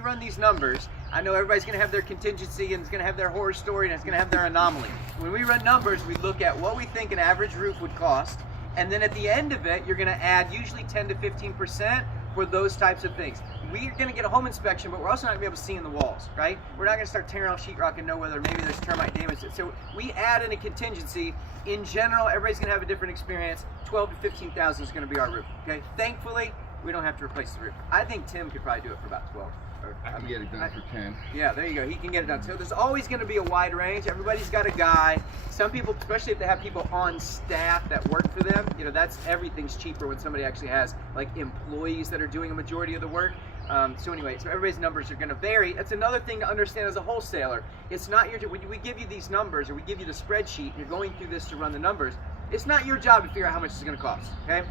we run these numbers, I know everybody's going to have their contingency and it's going to have their horror story and it's going to have their anomaly. When we run numbers, we look at what we think an average roof would cost, and then at the end of it, you're going to add usually 10 to 15% for those types of things. We're going to get a home inspection, but we're also not going to be able to see in the walls, right? We're not going to start tearing off sheetrock and know whether maybe there's termite damage. So we add in a contingency. In general, everybody's going to have a different experience. 12 to 15,000 is going to be our roof, okay? Thankfully, we don't have to replace the roof. I think Tim could probably do it for about 12. I can get it done for 10. Yeah, there you go. He can get it done. So there's always going to be a wide range. Everybody's got a guy. Some people, especially if they have people on staff that work for them, you know, everything's cheaper when somebody actually has like employees that are doing a majority of the work. So anyway, so everybody's numbers are going to vary. That's another thing to understand as a wholesaler. It's not your, when we give you these numbers or we give you the spreadsheet and you're going through this to run the numbers, it's not your job to figure out how much it's going to cost, okay?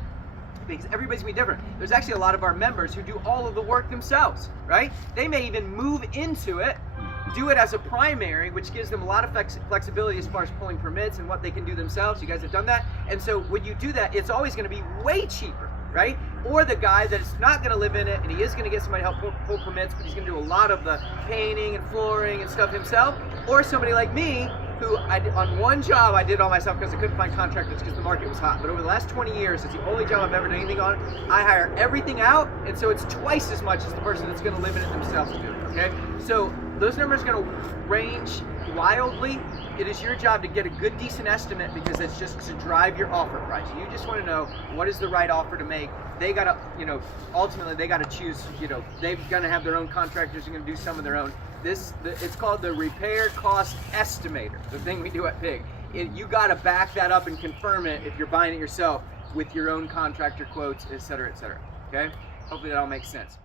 Because everybody's gonna be different. There's actually a lot of our members who do all of the work themselves, right? They may even move into it, do it as a primary, which gives them a lot of flexibility as far as pulling permits and what they can do themselves. You guys have done that. And so when you do that, it's always gonna be way cheaper, right? Or the guy that's not gonna live in it and he is gonna get somebody to help pull permits, but he's gonna do a lot of the painting and flooring and stuff himself. Or somebody like me, who on one job I did all myself because I couldn't find contractors because the market was hot. But over the last 20 years, it's the only job I've ever done anything on. I hire everything out, and so it's twice as much as the person that's going to live in it themselves do. Okay, so those numbers are going to range wildly. It is your job to get a good, decent estimate because it's just to drive your offer price. You just want to know what is the right offer to make. They got to, you know, ultimately they got to choose. You know, they're going to have their own contractors. Are going to do some of their own. It's called the repair cost estimator, the thing we do at PIG. You got to back that up and confirm it if you're buying it yourself with your own contractor quotes, et cetera, okay? Hopefully that all makes sense.